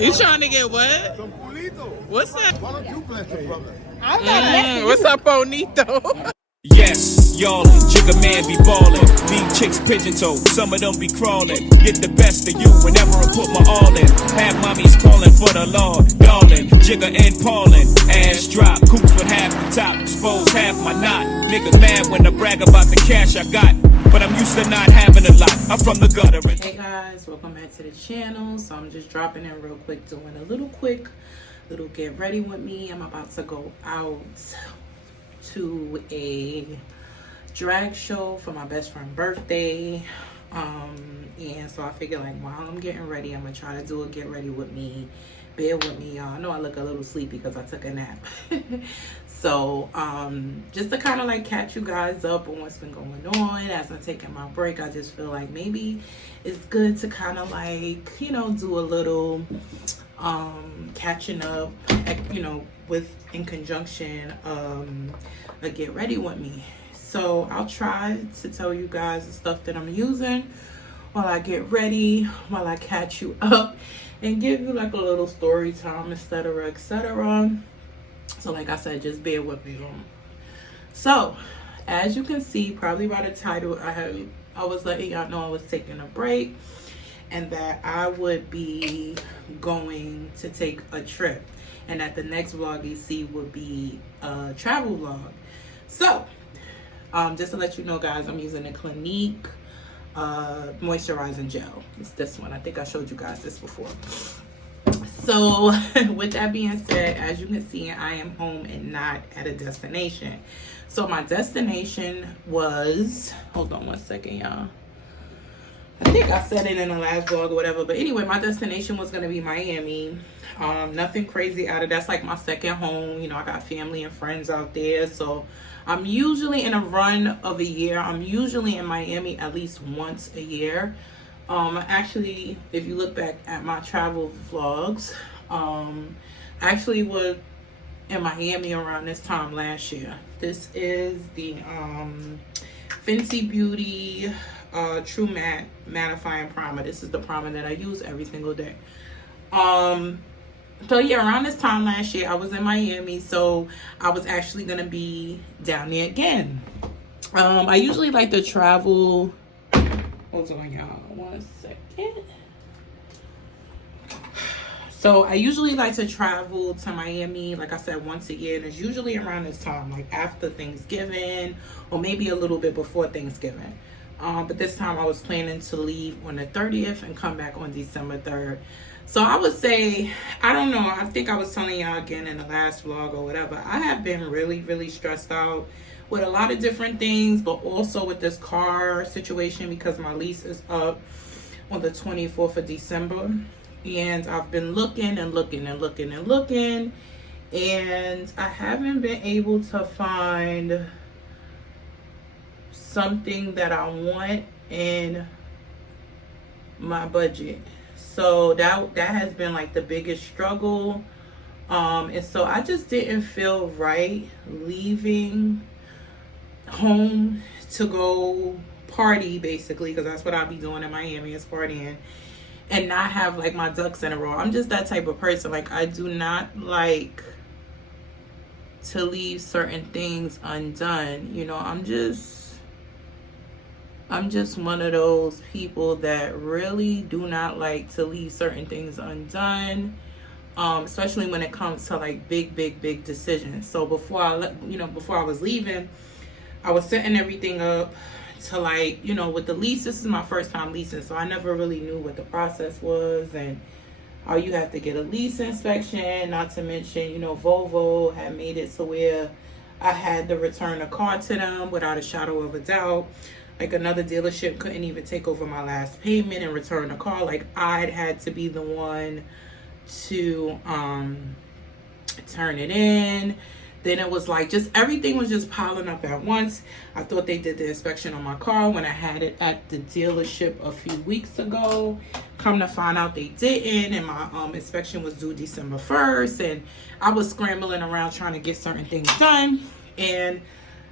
You trying to get what? Some pulito. What's that? Why don't you bless the brother? I'm not blessing What's up, Bonito? Yes, y'allin', Jigga man be ballin'. These chicks pigeon-toed, some of them be crawlin'. Get the best of you whenever I put my all in. Have mommies callin' for the law, darling. Jigga and Paulin', ass drop, coops with half the top, expose half my knot. Niggas mad when I brag about the cash I got, but I'm used to not having a lot. I'm from the gutter. Hey guys, welcome back to the channel. So I'm just dropping in real quick, doing a little get ready with me. I'm about to go out to a drag show for my best friend's birthday, and so I figured, like, while I'm getting ready, I'm gonna try to do a get ready with me. Bear with me, y'all. I know I look a little sleepy because I took a nap. So just to kind of like catch you guys up on what's been going on as I'm taking my break, I just feel like maybe it's good to kind of like, you know, do a little catching up, you know, with in conjunction a get ready with me. So I'll try to tell you guys the stuff that I'm using while I get ready, while I catch you up, and give you like a little story time, etc., etc. So like I said, just bear with me. So as you can see, probably by the title, I was letting y'all know I was taking a break and that I would be going to take a trip, and that the next vlog you see would be a travel vlog. So just to let you know, guys, I'm using the Clinique moisturizing gel. It's this one. I think I showed you guys this before. So with that being said, as you can see, I am home and not at a destination. So my destination was, hold on one second, y'all. I think I said it in the last vlog or whatever, but anyway, my destination was going to be Miami. Nothing crazy out of that's like my second home. You know, I got family and friends out there, so I'm usually in a run of a year. I'm usually in Miami at least once a year. Actually, if you look back at my travel vlogs, I actually was in Miami around this time last year. This is the Fenty Beauty True Matte Mattifying Primer. This is the primer that I use every single day. So yeah, around this time last year, I was in Miami, so I was actually gonna be down there again. I usually like to travel. Hold on, y'all, 1 second. So I usually like to travel to Miami, like I said, once a year, and it's usually around this time, like after Thanksgiving or maybe a little bit before Thanksgiving. But this time I was planning to leave on the 30th and come back on December 3rd. So I would say, I don't know, I think I was telling y'all again in the last vlog or whatever, I have been really stressed out with a lot of different things, but also with this car situation because my lease is up on the 24th of December. And I've been looking, and I haven't been able to find something that I want in my budget. So that has been like the biggest struggle. And so I just didn't feel right leaving home to go party, basically, because that's what I'll be doing in Miami, is partying, and not have like my ducks in a row. I'm just that type of person. Like, I do not like to leave certain things undone. You know, I'm just one of those people that really do not like to leave certain things undone, especially when it comes to like big decisions. So before I was leaving, I was setting everything up to, like, you know, with the lease. This is my first time leasing, so I never really knew what the process was and how you have to get a lease inspection. Not to mention, you know, Volvo had made it to where I had to return a car to them without a shadow of a doubt. Like, another dealership couldn't even take over my last payment and return the car. Like, I'd had to be the one to turn it in. Then it was like, just everything was just piling up at once. I thought they did the inspection on my car when I had it at the dealership a few weeks ago. Come to find out they didn't, and my inspection was due December 1st, and I was scrambling around trying to get certain things done, and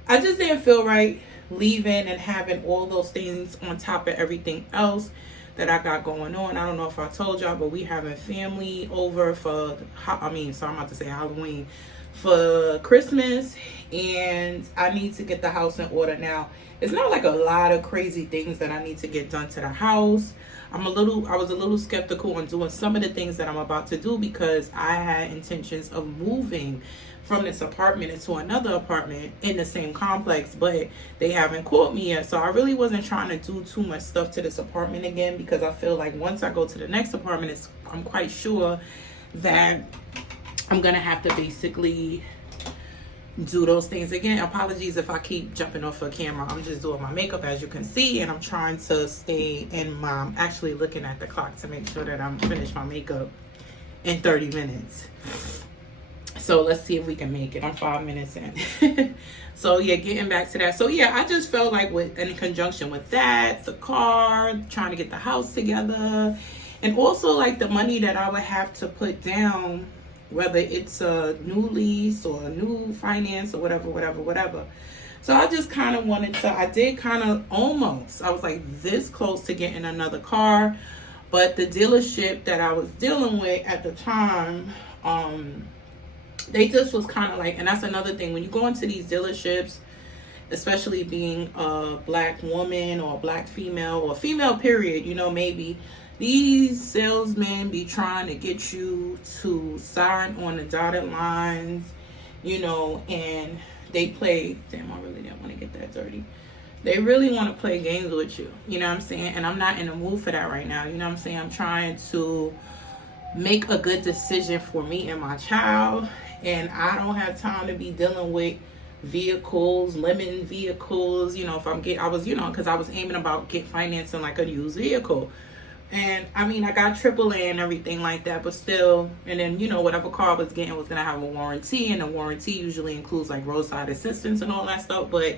I just didn't feel right leaving and having all those things on top of everything else. that I got going on. I don't know if I told y'all, but we having family over for, I'm about to say Halloween, for Christmas, and I need to get the house in order now. It's not like a lot of crazy things that I need to get done to the house. I was a little skeptical on doing some of the things that I'm about to do because I had intentions of moving from this apartment into another apartment in the same complex, but they haven't called me yet. So I really wasn't trying to do too much stuff to this apartment again, because I feel like once I go to the next apartment, I'm quite sure that I'm gonna have to basically do those things again. Apologies if I keep jumping off the camera. I'm just doing my makeup, as you can see, and I'm trying to stay in my, I'm actually looking at the clock to make sure that I'm finished my makeup in 30 minutes. So let's see if we can make it. I'm 5 minutes in. So yeah, getting back to that. So yeah, I just felt like in conjunction with that, the car, trying to get the house together, and also like the money that I would have to put down, whether it's a new lease or a new finance or whatever. So I just kind of wanted to, I did kind of almost, I was like this close to getting another car, but the dealership that I was dealing with at the time, they just was kind of like, and that's another thing, when you go into these dealerships, especially being a black woman or a black female or female period, you know, maybe these salesmen be trying to get you to sign on the dotted lines, you know, and they play, damn, I really didn't want to get that dirty. They really want to play games with you, you know what I'm saying? And I'm not in the mood for that right now, you know what I'm saying? I'm trying to make a good decision for me and my child, and I don't have time to be dealing with vehicles, lemon vehicles, you know, if I'm I was, you know, because I was aiming about get financing like a used vehicle. And I mean, I got AAA and everything like that, but still, and then, you know, whatever car I was getting was going to have a warranty, and the warranty usually includes like roadside assistance and all that stuff. But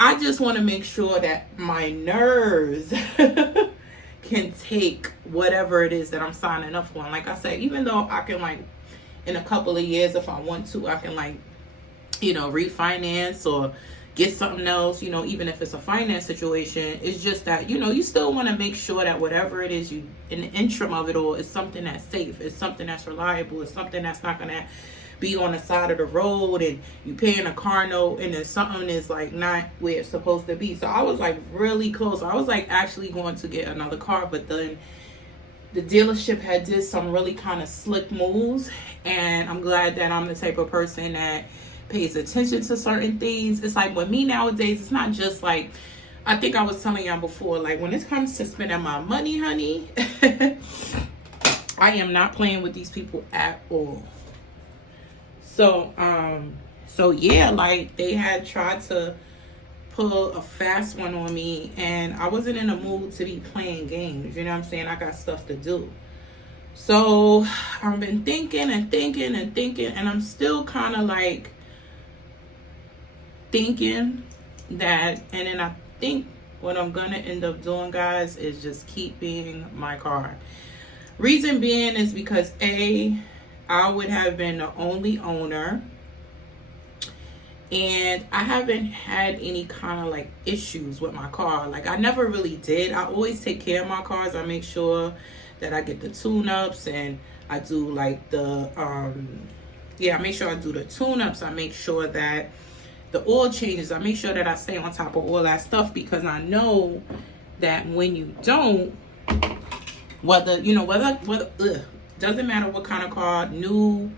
I just want to make sure that my nerves can take whatever it is that I'm signing up for. And like I said, even though I can, like, in a couple of years, if I want to, I can, like, you know, refinance or get something else, you know, even if it's a finance situation. It's just that, you know, you still want to make sure that whatever it is you, in the interim of it all, is something that's safe, it's something that's reliable, it's something that's not going to be on the side of the road and you paying a car note and then something is like not where it's supposed to be. So I was like really close. I was like actually going to get another car, but then the dealership had did some really kind of slick moves, and I'm glad that I'm the type of person that pays attention to certain things. It's like with me nowadays, it's not just like, I think I was telling y'all before, like when it comes to spending my money, honey, I am not playing with these people at all. So yeah, like they had tried to pull a fast one on me, and I wasn't in a mood to be playing games, you know what I'm saying? I got stuff to do. So I've been thinking, and I'm still kind of like thinking that, and then I think what I'm gonna end up doing, guys, is just keeping my car. Reason being is because I would have been the only owner, and I haven't had any kind of like issues with my car. Like I never really did. I always take care of my cars. I make sure that I get the tune-ups, and I do like the I make sure I do the tune-ups. I make sure that the oil changes, I make sure that I stay on top of all that stuff, because I know that when you don't, whether doesn't matter what kind of car, new,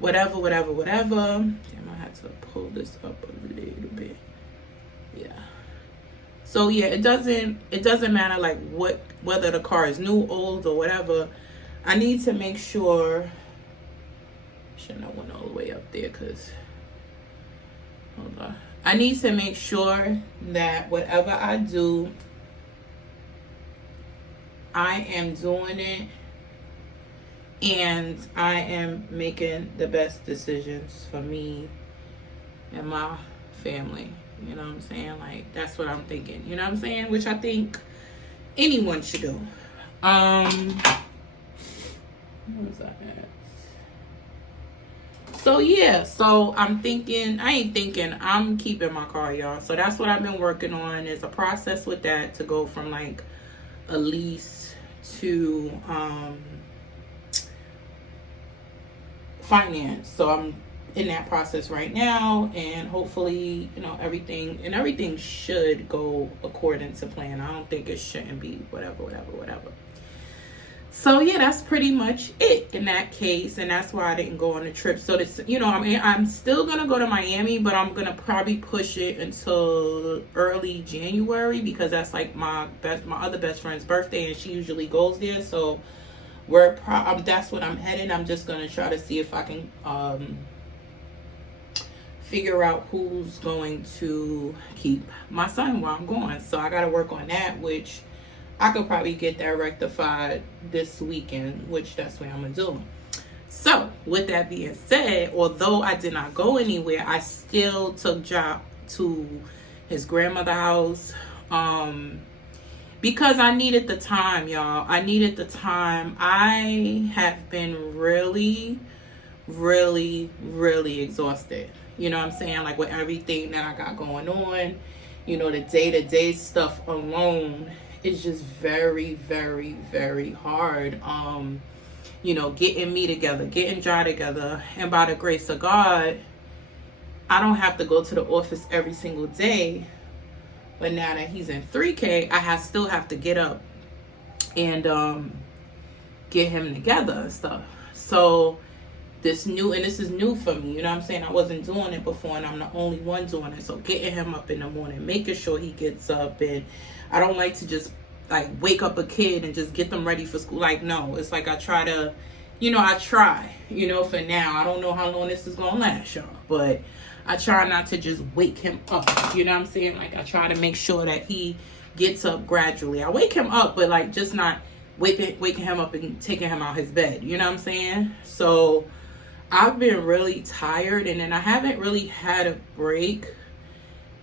whatever. Damn, I had to pull this up a little bit. Yeah. So yeah, it doesn't matter like whether the car is new, old, or whatever. I need to make sure. Shouldn't have went all the way up there, because hold on. I need to make sure that whatever I do, I am doing it, and I am making the best decisions for me and my family. You know what I'm saying? Like, that's what I'm thinking. You know what I'm saying? Which I think anyone should do. What was that at? So yeah, so I'm keeping my car, y'all. So that's what I've been working on, is a process with that to go from like a lease to finance. So I'm in that process right now, and hopefully, you know, everything should go according to plan. I don't think it shouldn't be whatever. So yeah, that's pretty much it in that case, and that's why I didn't go on the trip. So this, you know, I mean, I'm still gonna go to Miami, but I'm gonna probably push it until early January, because that's like my other best friend's birthday, and she usually goes there. So that's what I'm heading. I'm just gonna try to see if I can figure out who's going to keep my son while I'm going. So I gotta work on that, which I could probably get that rectified this weekend, which that's what I'm gonna do. So with that being said, although I did not go anywhere, I still took Job to his grandmother's house, because I needed the time, y'all. I needed the time. I have been really exhausted. You know what I'm saying? Like, with everything that I got going on, you know, the day-to-day stuff alone is just very hard. You know, getting me together, getting Jai together, and by the grace of God, I don't have to go to the office every single day. But now that he's in 3K, I still have to get up and get him together and stuff. So this is new for me, you know what I'm saying? I wasn't doing it before, and I'm the only one doing it. So getting him up in the morning, making sure he gets up, and I don't like to just like wake up a kid and just get them ready for school. Like, no, it's like I try, you know, for now. I don't know how long this is gonna last, y'all, but I try not to just wake him up, you know what I'm saying? Like, I try to make sure that he gets up gradually. I wake him up, but like just not waking him up and taking him out his bed, you know what I'm saying? So I've been really tired, and then I haven't really had a break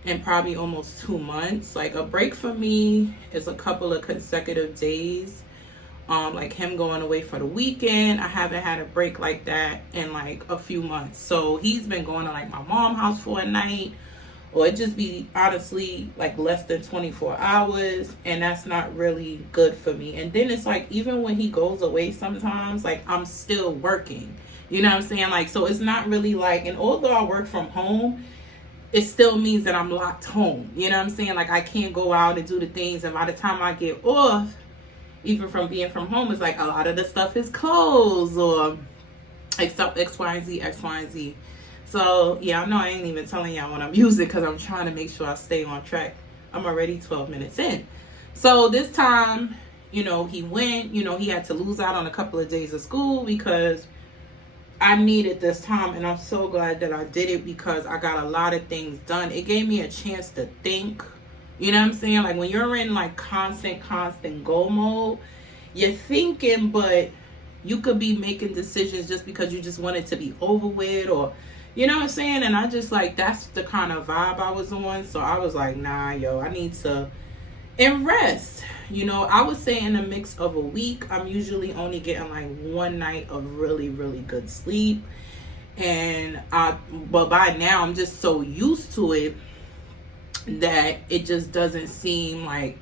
in probably almost 2 months. Like, a break for me is a couple of consecutive days. Like him going away for the weekend. I haven't had a break like that in like a few months. So he's been going to like my mom's house for a night, or it just be honestly like less than 24 hours, and that's not really good for me. And then it's like, even when he goes away sometimes, like I'm still working, you know what I'm saying? Like, so it's not really like, and although I work from home, it still means that I'm locked home, you know what I'm saying? Like, I can't go out and do the things, and by the time I get off, even from being from home, it's like a lot of the stuff is closed, or except X, Y, and Z. So yeah, I know I ain't even telling y'all what I'm using, because I'm trying to make sure I stay on track. I'm already 12 minutes in. So this time, you know, he went, you know, he had to lose out on a couple of days of school because I needed this time, and I'm so glad that I did it, because I got a lot of things done. It gave me a chance to think. You know what I'm saying? Like, when you're in like constant go mode, you're thinking, but you could be making decisions just because you just want it to be over with, or, you know what I'm saying? And I just like, that's the kind of vibe I was on. So I was like, nah, yo, I need to rest. You know, I would say in a mix of a week, I'm usually only getting like one night of really good sleep. But by now I'm just so used to it that it just doesn't seem like,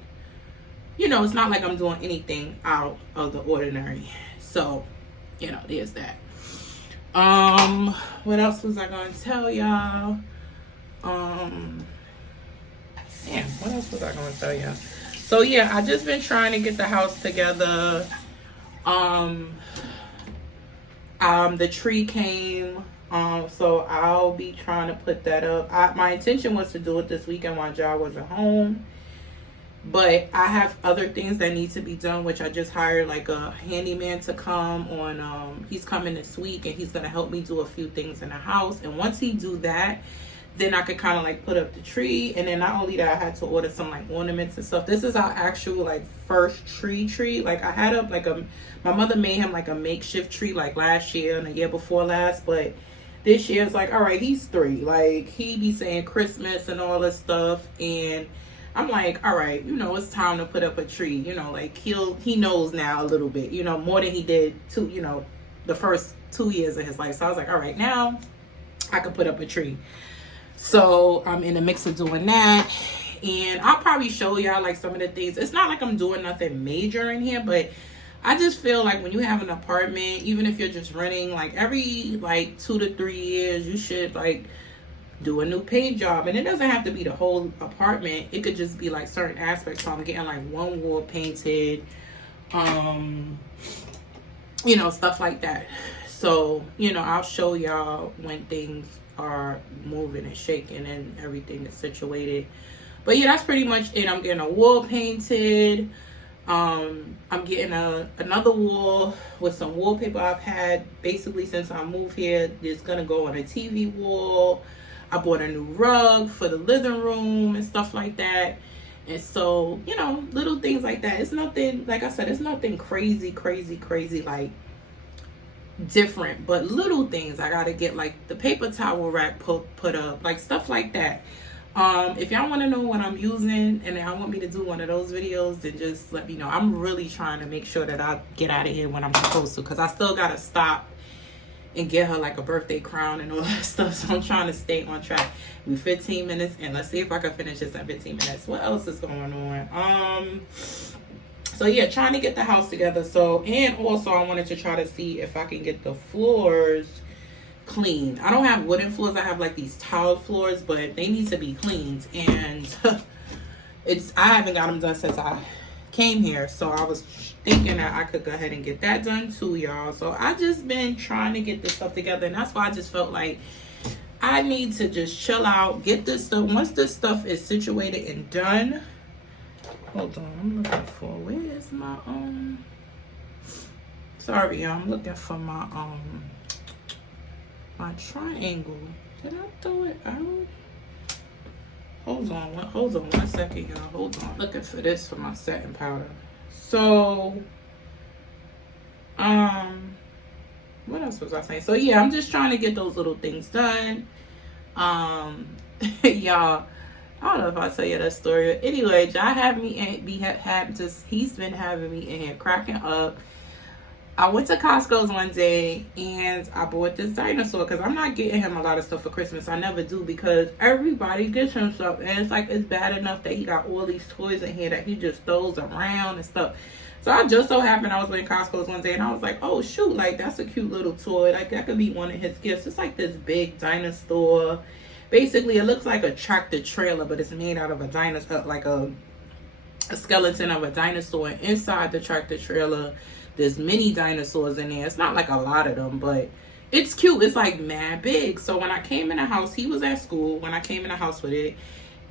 you know, it's not like I'm doing anything out of the ordinary. So, you know, there's that. What else was I gonna tell y'all? What else was I gonna tell y'all? So yeah, I just been trying to get the house together. The tree came. So I'll be trying to put that up. My intention was to do it this weekend while Jai wasn't home, but I have other things that need to be done, which I just hired like a handyman to come on. He's coming this week, and he's gonna help me do a few things in the house. And once he do that, then I could kind of like put up the tree. And then not only that, I had to order some like ornaments and stuff. This is our actual like first tree. Like, I had up like my mother made him like a makeshift tree like last year and the year before last, but this year it's like, all right, he's 3. Like, he be saying Christmas and all this stuff, and I'm like, all right, you know, it's time to put up a tree. You know, like he knows now a little bit, you know, more than he did the first 2 years of his life. So I was like, all right, now I can put up a tree. So I'm in the mix of doing that, And I'll probably show y'all like some of the things. It's not like I'm doing nothing major in here, but I just feel like when you have an apartment, even if you're just renting, like every like 2 to 3 years, you should like do a new paint job. And it doesn't have to be the whole apartment. It could just be like certain aspects. So I'm getting like one wall painted, you know, stuff like that. So, you know, I'll show y'all when things are moving and shaking and everything is situated. But yeah, that's pretty much it. I'm getting a wall painted. I'm getting another wall with some wallpaper I've had basically since I moved here. It's gonna go on a TV wall. I bought a new rug for the living room and stuff like that. And so, you know, little things like that. It's nothing, like I said, it's nothing crazy like different, but little things. I gotta get like the paper towel rack put up, like stuff like that. If y'all want to know what I'm using and y'all want me to do one of those videos, then just let me know. I'm really trying to make sure that I get out of here when I'm supposed to, because I still gotta stop and get her like a birthday crown and all that stuff. So I'm trying to stay on track. We 15 minutes and let's see if I can finish this in 15 minutes. What else is going on? So yeah, trying to get the house together. So, and also I wanted to try to see if I can get the floors cleaned. I don't have wooden floors. I have like these tiled floors, but they need to be cleaned. And I haven't got them done since I came here. So I was thinking that I could go ahead and get that done too, y'all. So I just been trying to get this stuff together. And that's why I just felt like I need to just chill out, get this stuff. Once this stuff is situated and done, hold on, I'm looking for, where is my, sorry, y'all, I'm looking for my, my triangle. Did I throw it out? Hold on one second, y'all, hold on. Looking for this for my setting powder. So, what else was I saying? So yeah, I'm just trying to get those little things done. Y'all, I don't know if I'll tell you that story. Anyway, Jai had me he's been having me in here cracking up. I went to Costco's one day and I bought this dinosaur because I'm not getting him a lot of stuff for Christmas. I never do, because everybody gets him stuff and it's like it's bad enough that he got all these toys in here that he just throws around and stuff. So I just so happened I was in Costco's one day and I was like, oh shoot, like that's a cute little toy. Like that could be one of his gifts. It's like this big dinosaur. Basically, it looks like a tractor trailer, but it's made out of a dinosaur, like a skeleton of a dinosaur. And inside the tractor trailer, there's mini dinosaurs in there. It's not like a lot of them, but it's cute. It's like mad big. So when I came in the house, he was at school when I came in the house with it.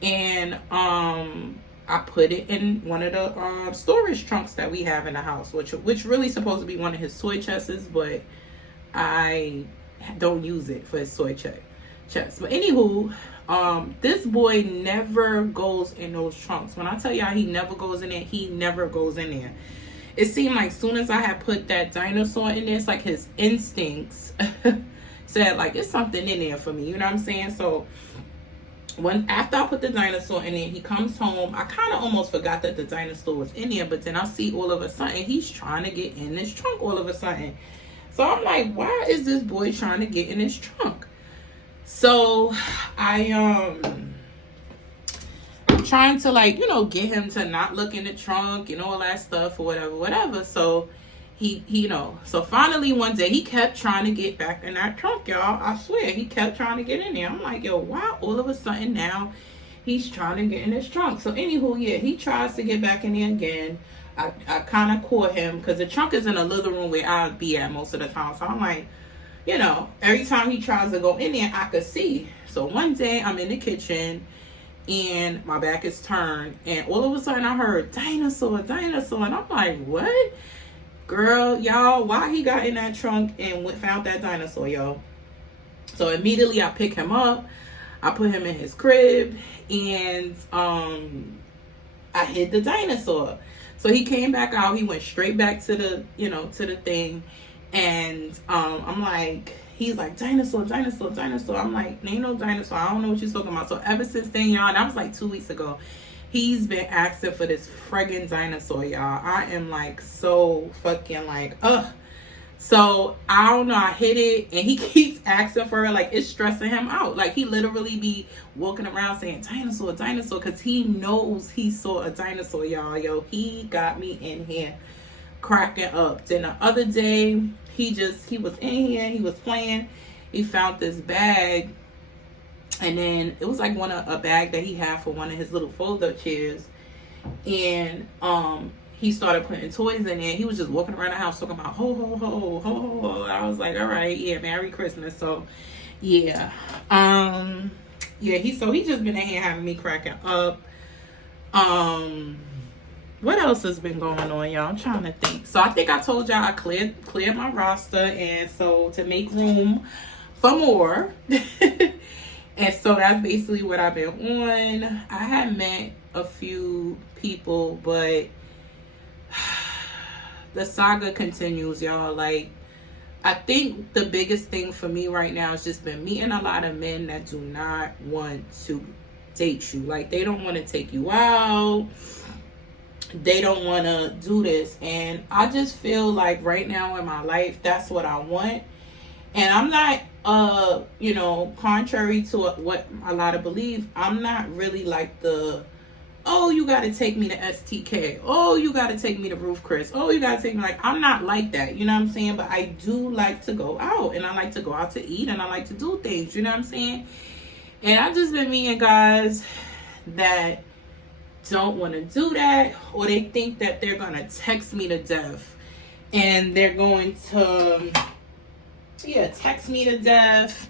And I put it in one of the storage trunks that we have in the house, which really supposed to be one of his toy chests, but I don't use it for his toy chest. But anywho, this boy never goes in those trunks. When I tell y'all he never goes in there, he never goes in there. It seemed like soon as I had put that dinosaur in there, it's like his instincts said like it's something in there for me, you know what I'm saying? So after I put the dinosaur in there, he comes home. I kind of almost forgot that the dinosaur was in there, but then I see all of a sudden he's trying to get in this trunk all of a sudden. So I'm like, why is this boy trying to get in this trunk? So I'm trying to, like, you know, get him to not look in the trunk and all that stuff or whatever. So he you know, so finally one day he kept trying to get back in that trunk, y'all. I swear he kept trying to get in there. I'm like, yo, why all of a sudden now he's trying to get in his trunk? So anywho, yeah, he tries to get back in there again. I kind of caught him because the trunk is in the living room where I'll be at most of the time. So I'm like, you know, every time he tries to go in there, I could see. So one day I'm in the kitchen and my back is turned and all of a sudden I heard dinosaur. And I'm like, what? Girl, y'all, why he got in that trunk and found that dinosaur, y'all? So immediately I pick him up. I put him in his crib and I hid the dinosaur. So he came back out. He went straight back to the, you know, to the thing. And I'm like, he's like, dinosaur. I'm like, ain't no dinosaur. I don't know what you're talking about. So ever since then, y'all, that was like 2 weeks ago, he's been asking for this friggin' dinosaur, y'all. I am like so fucking like, ugh. So I don't know, I hit it, and he keeps asking for it, like it's stressing him out. Like he literally be walking around saying dinosaur, dinosaur, because he knows he saw a dinosaur, y'all. Yo, he got me in here cracking up. Then the other day, he was in here, he was playing, he found this bag, and then it was like a bag that he had for one of his little fold-up chairs, and he started putting toys in there. He was just walking around the house talking about ho ho ho ho ho ho. I was like, all right, yeah, Merry Christmas. So yeah, he just been in here having me cracking up. What else has been going on, y'all? I'm trying to think. So I think I told y'all I cleared my roster, and so to make room for more. And so that's basically what I've been on. I had met a few people, but the saga continues, y'all. Like, I think the biggest thing for me right now has just been meeting a lot of men that do not want to date you. Like, they don't want to take you out. They don't want to do this. And I just feel like right now in my life, that's what I want. And I'm not, contrary to what a lot of believe, I'm not really like oh, you got to take me to STK. Oh, you got to take me to Roof Chris. Oh, you got to take me. Like, I'm not like that. You know what I'm saying? But I do like to go out, and I like to go out to eat, and I like to do things. You know what I'm saying? And I've just been meeting guys that don't want to do that, or they think that they're going to text me to death, and they're going to, text me to death.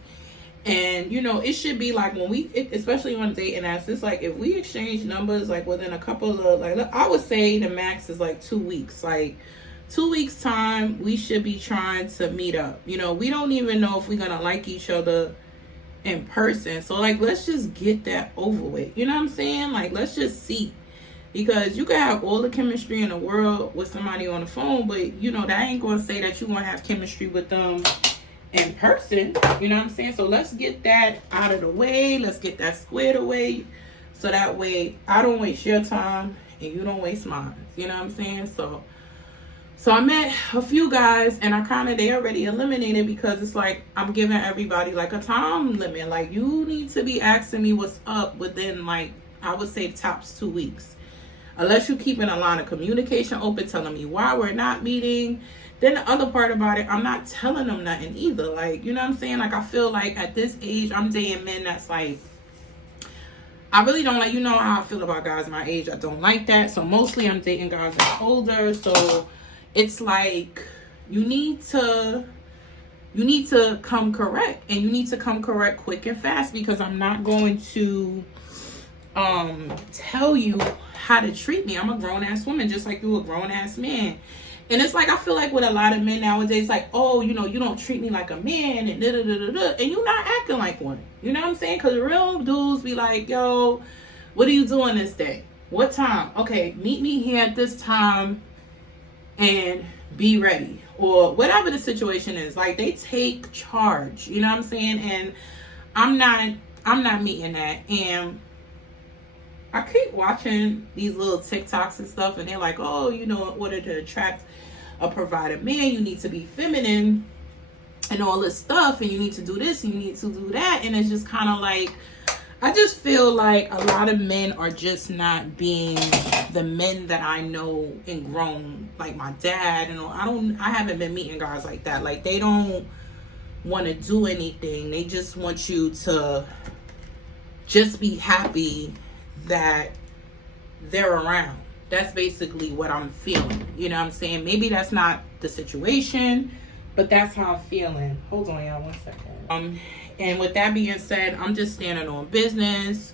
And, it should be like when especially on dating apps, it's like if we exchange numbers, like within a couple of, like, I would say the max is like 2 weeks. Like 2 weeks time, we should be trying to meet up. We don't even know if we're going to like each other in person. So, like, let's just get that over with. You know what I'm saying? Like, let's just see. Because you can have all the chemistry in the world with somebody on the phone, but, that ain't going to say that you're going to have chemistry with them in person. You know what I'm saying? So let's get that out of the way. Let's get that squared away, so that way I don't waste your time and you don't waste mine. You know what I'm saying? So I met a few guys, and they already eliminated, because it's like I'm giving everybody like a time limit. Like, you need to be asking me what's up within, like, I would say tops 2 weeks, unless you're keeping a line of communication open, telling me why we're not meeting. Then the other part about it, I'm not telling them nothing either. Like, you know what I'm saying? Like, I feel like at this age, I'm dating men that's like, I really don't like, how I feel about guys my age. I don't like that. So mostly I'm dating guys that are older. So it's like, you need to come correct, and you need to come correct quick and fast, because I'm not going to tell you how to treat me. I'm a grown-ass woman, just like you a grown-ass man. And it's like, I feel like with a lot of men nowadays, like, oh, you don't treat me like a man, and and you're not acting like one. You know what I'm saying? Because real dudes be like, yo, what are you doing this day? What time? Okay, meet me here at this time and be ready. Or whatever the situation is. Like, they take charge. You know what I'm saying? And I'm not meeting that. And I keep watching these little TikToks and stuff, and they're like, oh, in order to attract a provider man, you need to be feminine and all this stuff, and you need to do this and you need to do that. And it's just kind of like, I just feel like a lot of men are just not being the men that I know and grown, like my dad. And I haven't been meeting guys like that. Like, they don't want to do anything. They just want you to just be happy that they're around. That's basically what I'm feeling. You know what I'm saying? Maybe that's not the situation, but that's how I'm feeling. Hold on, y'all, 1 second. And with that being said, I'm just standing on business,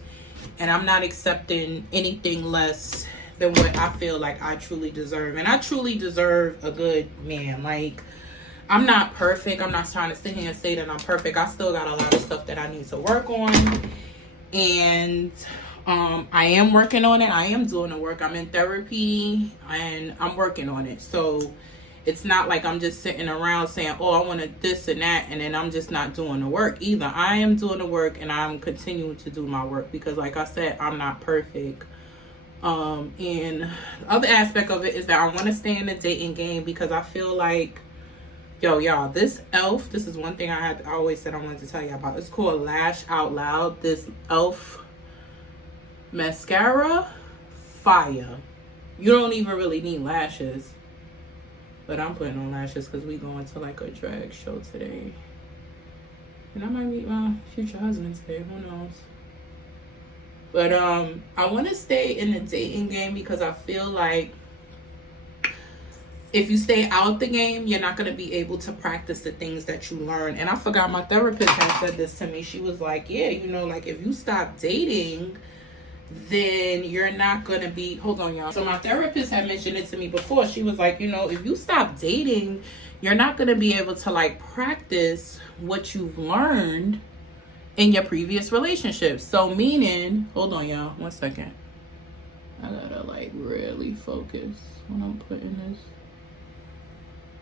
and I'm not accepting anything less than what I feel like I truly deserve. And I truly deserve a good man. Like, I'm not perfect. I'm not trying to sit here and say that I'm perfect. I still got a lot of stuff that I need to work on. And I am working on it. I am doing the work. I'm in therapy, and I'm working on it. So it's not like I'm just sitting around saying, oh, I want this and that, and then I'm just not doing the work either. I am doing the work, and I'm continuing to do my work, because like I said, I'm not perfect. And the other aspect of it is that I want to stay in the dating game, because I feel like Yo, y'all, this e.l.f., this is one thing I always said I wanted to tell you about. It's called Lash Out Loud. This e.l.f. mascara, fire. You don't even really need lashes. But I'm putting on lashes because we going to like a drag show today. And I might meet my future husband today, who knows. But I want to stay in the dating game because I feel like if you stay out the game, you're not going to be able to practice the things that you learn. And I forgot my therapist had said this to me. She was like, yeah, you know, like if you stop dating, then you're not going to be, hold on y'all. So my therapist had mentioned it to me before. She was like, you know, if you stop dating, you're not going to be able to like practice what you've learned in your previous relationships. So meaning, hold on y'all, 1 second. I gotta like really focus when I'm putting this.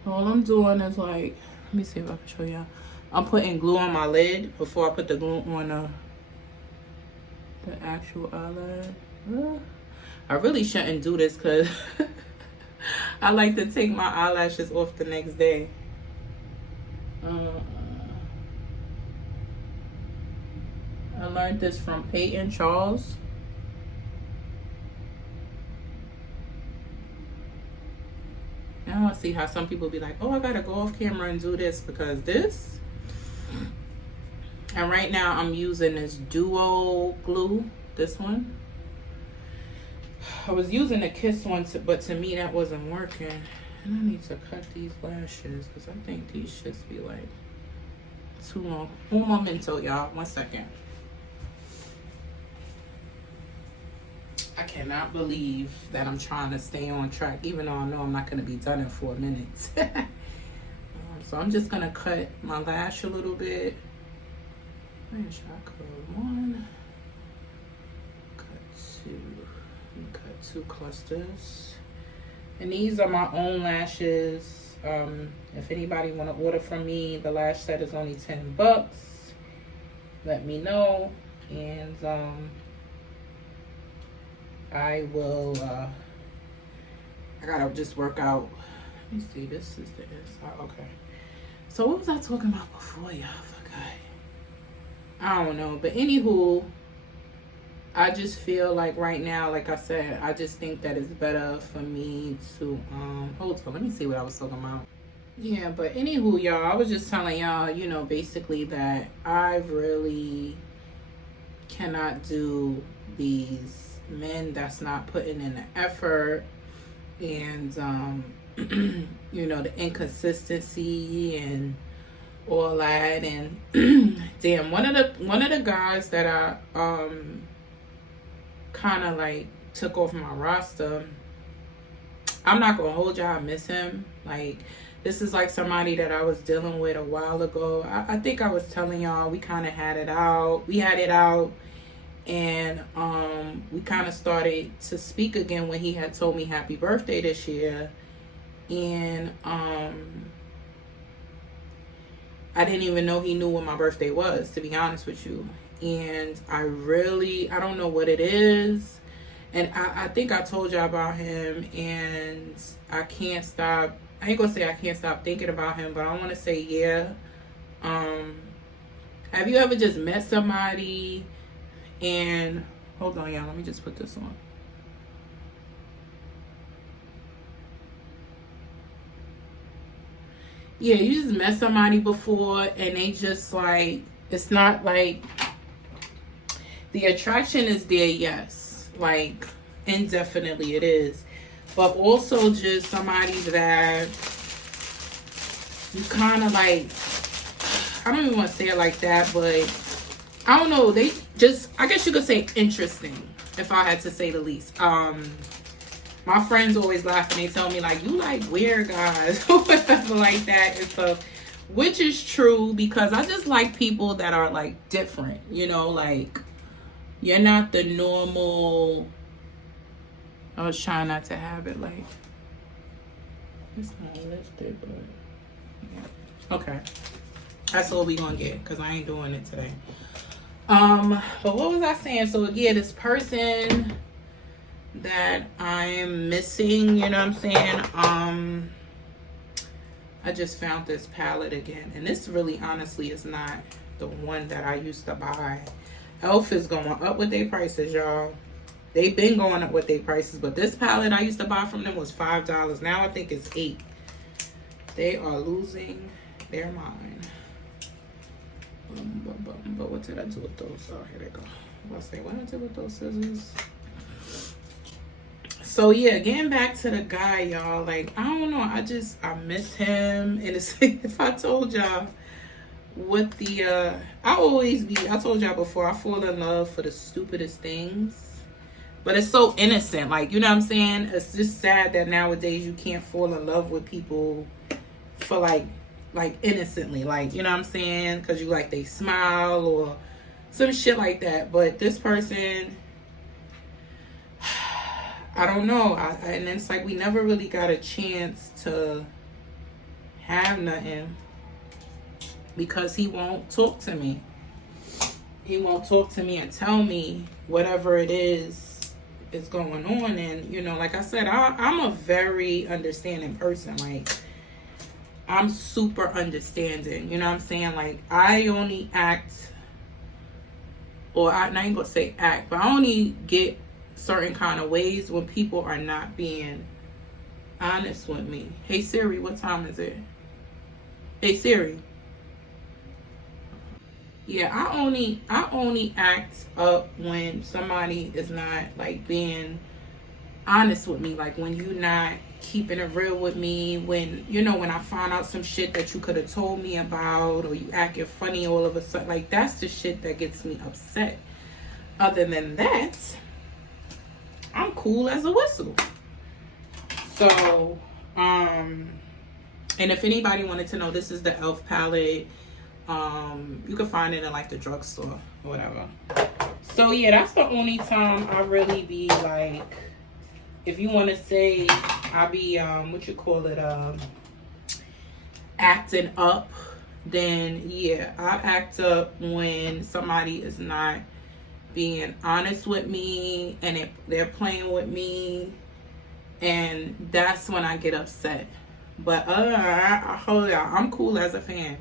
All I'm doing is like, let me see if I can show y'all. I'm putting glue on my lid before I put the glue on the actual eyelid. I really shouldn't do this because I like to take my eyelashes off the next day. I learned this from Peyton Charles. I want to see how some people be like, oh, I gotta go off camera and do this because this. And right now I'm using this duo glue, this one. I was using the Kiss one, but to me that wasn't working. And I need to cut these lashes because I think these should be like too long. Un momento, y'all. 1 second. I cannot believe that I'm trying to stay on track, even though I know I'm not going to be done in 4 minutes. So I'm just going to cut my lash a little bit. Where should I cut? 1, cut 2. Let me cut 2 clusters. And these are my own lashes. If anybody want to order from me, the lash set is only $10. Let me know. And I will, I gotta just work out. Let me see, this is the inside. Okay. So what was I talking about before, y'all? I forgot. I don't know. But anywho, I just feel like right now, like I said, I just think that it's better for me to, hold on, let me see what I was talking about. Yeah, but anywho, y'all, I was just telling y'all, you know, basically that I really cannot do these men that's not putting in the effort and you know, the inconsistency and all that. And damn, one of the guys that I kind of like took off my roster, I'm not gonna hold y'all, I miss him. Like, this is like somebody that I was dealing with a while ago. I think I was telling y'all we kind of had it out. We had it out. And we kind of started to speak again when he had told me happy birthday this year. And I didn't even know he knew when my birthday was, to be honest with you. And I don't know what it is. And I think I told y'all about him, and I can't stop. I ain't gonna say I can't stop thinking about him, but I want to say, yeah. Have you ever just met somebody and, hold on y'all, let me just put this on. Yeah, you just met somebody before and they just like, it's not like, the attraction is there, yes, like indefinitely it is, but also just somebody that you kind of like, I don't even want to say it like that, but I don't know, they just, I guess you could say interesting, if I had to say the least. My friends always laugh and they tell me like, you like weird guys or whatever like that and stuff, which is true because I just like people that are like different, you know, like you're not the normal. I was trying not to have it like, it's not lifted, but yeah. Okay, that's all we gonna get because I ain't doing it today. But what was I saying? So yeah, this person that I'm missing, you know what I'm saying? I just found this palette again, and this really honestly is not the one that I used to buy. Elf is going up with their prices, y'all. They've been going up with their prices, but this palette I used to buy from them was $5. Now I think it's $8. They are losing their mind. But what did I do with those? Oh, here they go. What did I do with those scissors? So yeah, getting back to the guy, y'all, like, I don't know, I miss him. And it's like, if I told y'all what the I told y'all before, I fall in love for the stupidest things, but it's so innocent, like, you know what I'm saying? It's just sad that nowadays you can't fall in love with people for like innocently, like, you know what I'm saying, because you like they smile or some shit like that. But this person, I don't know. And it's like we never really got a chance to have nothing because he won't talk to me. He won't talk to me and tell me whatever it is going on. And, you know, like I said, I'm a very understanding person. Like, I'm super understanding. You know what I'm saying? Like, I only act, or I ain't gonna say act, but I only get certain kind of ways when people are not being honest with me. Hey Siri, what time is it? Hey Siri. Yeah, I only act up when somebody is not like being honest with me. Like when you're not keeping it real with me, when, you know, when I find out some shit that you could have told me about, or you acting funny all of a sudden, like that's the shit that gets me upset. Other than that, I'm cool as a whistle. So, and if anybody wanted to know, this is the Elf palette. You can find it in like the drugstore or whatever. So yeah, that's the only time I really be like, if you want to say I be acting up, then yeah, I act up when somebody is not being honest with me and they're playing with me, and that's when I get upset. But other than that, I'm cool as a fan.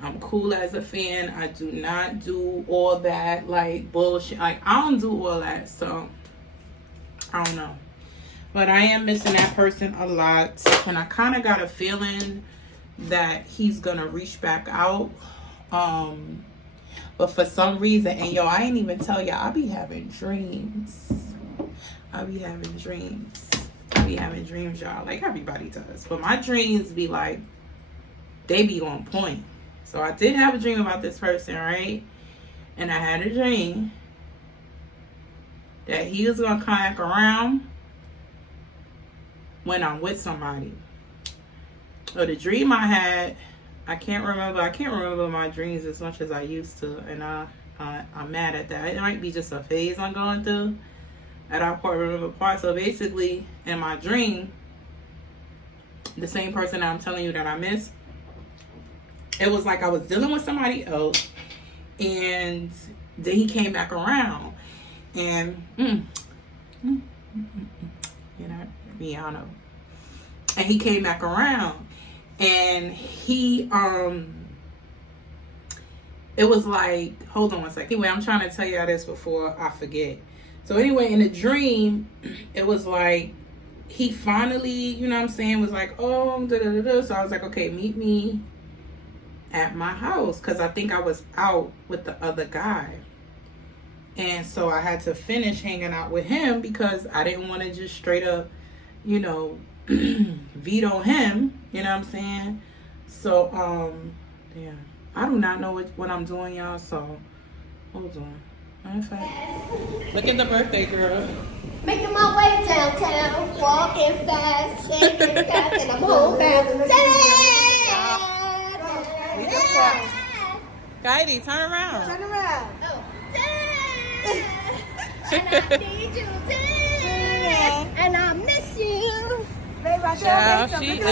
I'm cool as a fan. I do not do all that like bullshit. Like, I don't do all that, so I don't know. But I am missing that person a lot, and I kind of got a feeling that he's gonna reach back out. But for some reason, and yo, I ain't even tell y'all, I be having dreams. I be having dreams, y'all. Like everybody does. But my dreams be like, they be on point. So I did have a dream about this person, right? And I had a dream that he was going to come back around when I'm with somebody. So the dream I had, I can't remember my dreams as much as I used to, and I'm mad at that. It might be just a phase I'm going through that I can't remember part. So basically, in my dream, the same person that I'm telling you that I miss, it was like I was dealing with somebody else, and then he came back around, and you know, Rihanna, and he came back around. And he, it was like, hold on one second. Anyway, I'm trying to tell y'all this before I forget. So anyway, in the dream, it was like, he finally, you know what I'm saying, was like, oh, da-da-da-da. So I was like, okay, meet me at my house. Because I think I was out with the other guy. And so I had to finish hanging out with him because I didn't want to just straight up, you know, veto him, you know what I'm saying? So yeah, I do not know what I'm doing, y'all, so hold on. In fact, look at the birthday girl making my way downtown, walking fast, shaking fast, and I'm home fast. Guidey, turn around. Oh, and I need you, and I miss you. Child, she is.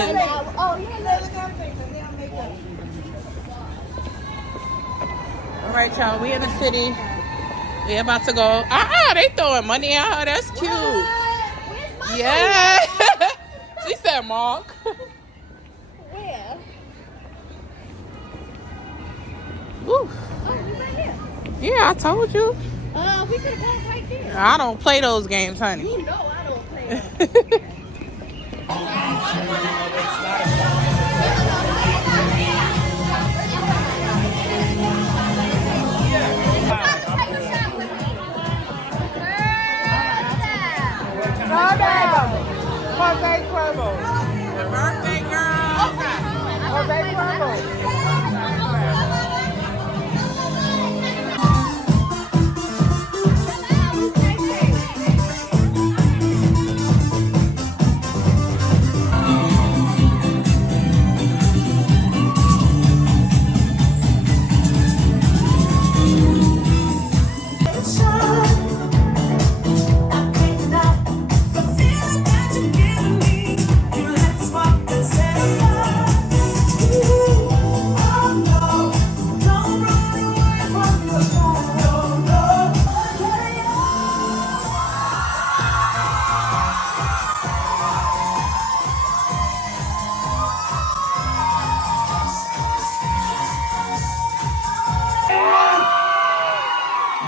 All right, y'all, we in the city. We about to go. They throwing money at her. That's cute. Yeah. She said, Mark. Where? Ooh. Oh, we right here. Yeah, I told you. We could have gone right there. I don't play those games, honey. You know I don't play that. The birthday girl.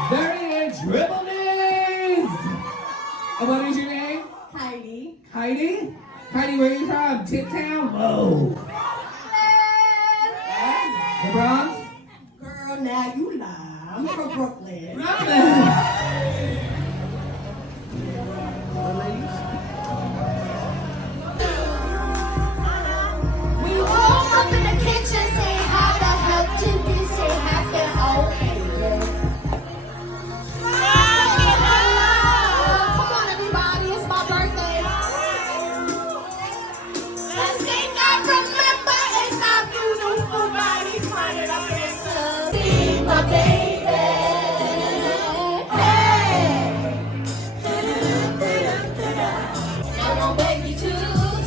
Very Trip+I. What is your name? Heidi. Heidi? Heidi, where are you from? Tip Town? Whoa. The Bronx? Girl, now you lie. I'm from Brooklyn. We woke up in the kitchen saying how the hell did this shit happen? Oh, baby. Come on, everybody. It's my birthday. Let's sing and remember it's our beautiful body flying up in the see my baby. Hey. I want baby to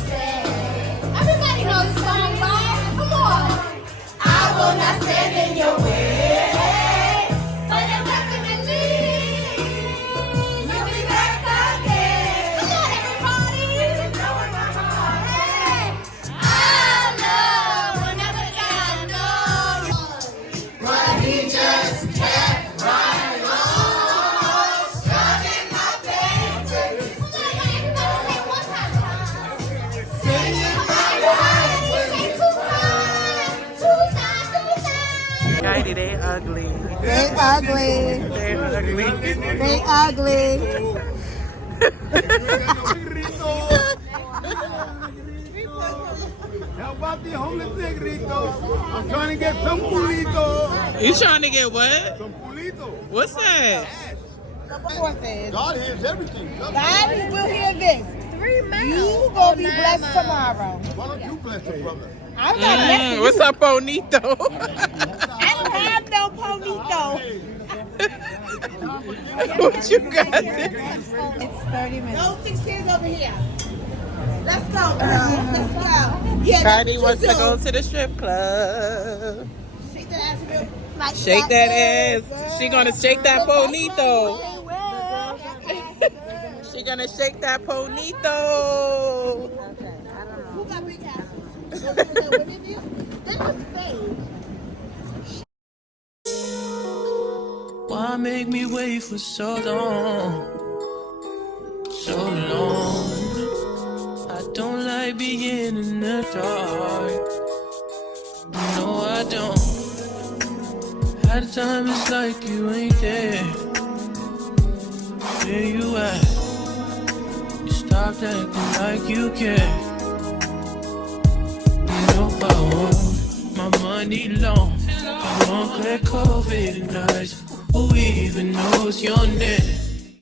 say. Everybody knows the song, right? Come on. I will not stand in your way. But I'm definitely you'll be back again. Come on, everybody. Hey. I love whenever I know. But he just kept right on. Struggling my baby. Come on, everybody say it one time. Singing my life. Say two times. Two times. Heidi, they ugly. They ugly. They ugly. They ugly. How about the homeless negrito? I'm trying to get some pulito. You trying to get what? Some pulito. What's that? God hears everything. God will hear this. 3 miles. You gonna be blessed tomorrow. Why don't you bless the brother? I'm not blessing What's you. up, Bonito? I don't have no ponito. What you got there? It's 30 minutes. Those 6 kids over here. Let's go, girl. Let's go. Yeah, Heidi wants to go to the strip club. Shake that ass real. Like Shake that ass. She gonna shake that bonito. She gonna shake that bonito. Who got big asses? That was fake. Why make me wait for so long? So long. I don't like being in the dark. No, I don't. At times it's like you ain't there. Where you at? You stopped acting like you care. Get off I hold my money long. I won't clear COVID nights. Who even knows your name?